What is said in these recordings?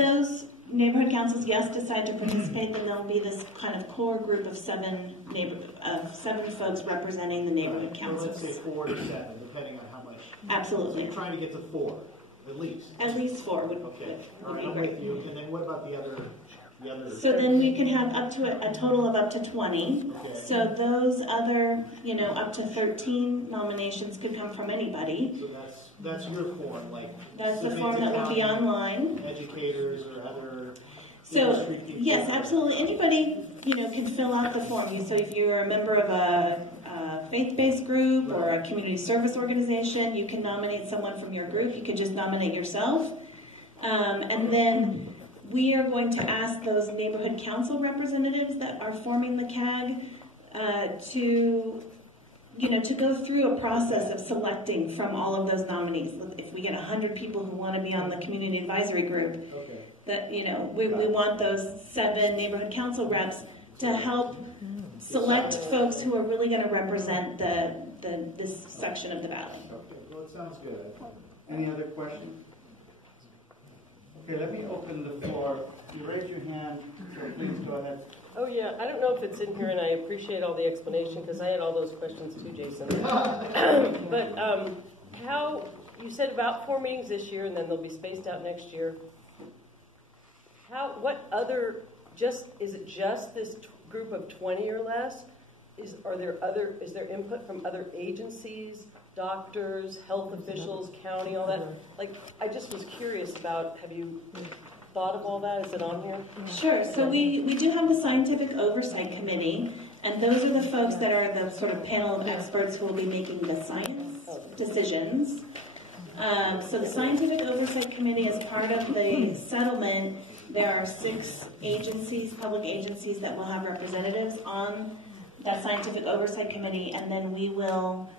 those neighborhood councils, yes, decide to participate, then there'll be this kind of core group of seven folks representing the neighborhood councils. So let's say 4 to 7, depending on how much. Absolutely. So you're trying to get to 4, at least. At least 4 would, okay. Would right, be I'm great. with you. And then what about the other? So then we can have up to a total of up to 20. Okay. So those other, up to 13 nominations could come from anybody. So that's your form, like that's the form that will be online. Educators or other. So yes, absolutely. Anybody can fill out the form. So if you're a member of a faith-based group or a community service organization, you can nominate someone from your group. You could just nominate yourself, and then we are going to ask those neighborhood council representatives that are forming the CAG to go through a process of selecting from all of those nominees. If we get 100 people who want to be on the community advisory group, okay. that we want those 7 neighborhood council reps to help select folks who are really going to represent this section of the valley. Okay, well, it sounds good. Any other questions? Okay, let me open the floor. You raise your hand, so please go ahead. Oh yeah, I don't know if it's in here, and I appreciate all the explanation because I had all those questions too, Jason. But how you said about 4 meetings this year, and then they'll be spaced out next year. Is it just this group of 20 or less? Is there input from other agencies, doctors, health officials, county, all that? Like, I just was curious about, have you thought of all that? Is it on here? Sure. So we do have the Scientific Oversight Committee, and those are the folks that are the sort of panel of experts who will be making the science decisions. So the Scientific Oversight Committee is part of the settlement. There are 6 agencies, public agencies, that will have representatives on that Scientific Oversight Committee, and then we will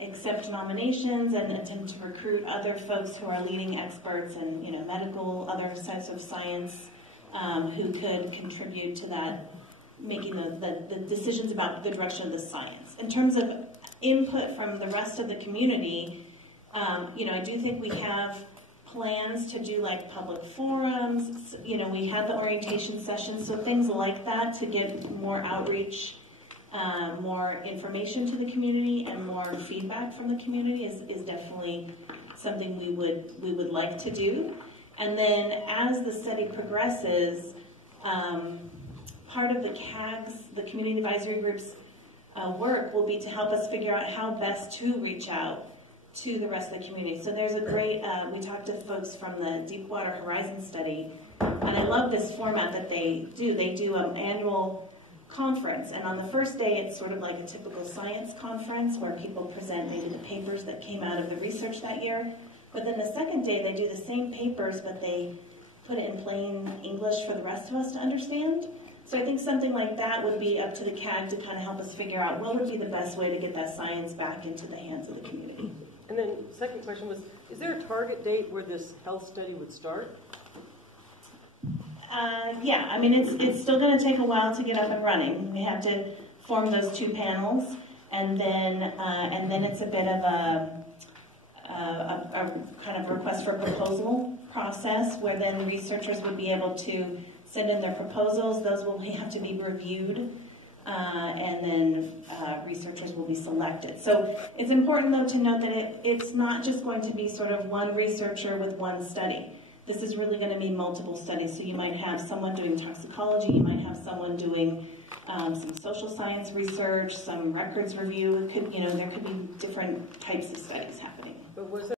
accept nominations and attempt to recruit other folks who are leading experts in medical, other types of science, who could contribute to that, making the decisions about the direction of the science. In terms of input from the rest of the community, I do think we have plans to do like public forums. We had the orientation sessions, so things like that to get more outreach, more information to the community, and more feedback from the community is definitely something we would like to do. And then as the study progresses, part of the CAG's, the community advisory group's work will be to help us figure out how best to reach out to the rest of the community. So there's a great, we talked to folks from the Deepwater Horizon study, and I love this format that they do. They do an annual conference, and on the first day it's sort of like a typical science conference where people present maybe the papers that came out of the research that year. But then the second day they do the same papers, but they put it in plain English for the rest of us to understand. So I think something like that would be up to the CAG to kind of help us figure out what would be the best way to get that science back into the hands of the community. And then second question was, is there a target date where this health study would start? Yeah, I mean, it's still going to take a while to get up and running. We have to form those 2 panels, and then it's a bit of a kind of request for proposal process, where then the researchers would be able to send in their proposals. Those will have to be reviewed, and then researchers will be selected. So it's important, though, to note that it's not just going to be sort of one researcher with one study. This is really going to be multiple studies. So you might have someone doing toxicology, you might have someone doing some social science research, some records review. It could, there could be different types of studies happening. But was